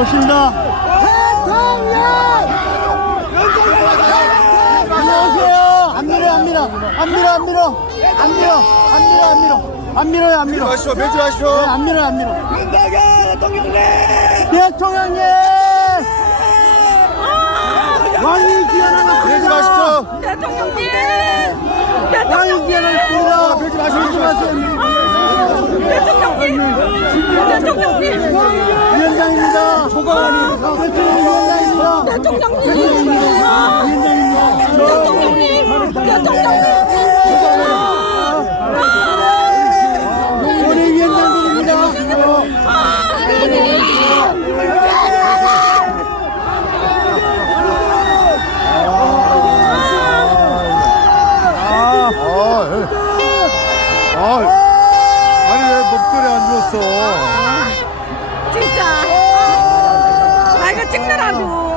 오신다. 안녕하세요. 안 밀어, 안 밀어. 안 밀어, 안 밀어. 안 밀어, 안 밀어, 안 밀어. 안 밀어요, 안 밀어. 마시오, 매지 마시오. 네, 안 밀어요, 안 밀어. 윤석열 대통령님! 대통령님! 왕이 귀환하고 매지 마십시오. 대통령님! 왕이 귀환하고 밀지 마시오, 밀지 마시오. 대통령님! 대통령님! 아, 아, 아니 왜 목도리 안 줬어? 찍느라고!